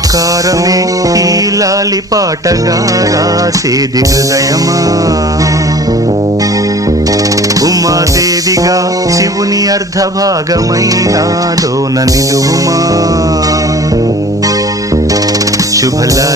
మమకారమే ఈ లాలి పాటగా రాసేది హృదయమా. ఉమాదేవిగా శివుని అర్ధభాగమైనాలోన నిలువుమా. శుభలా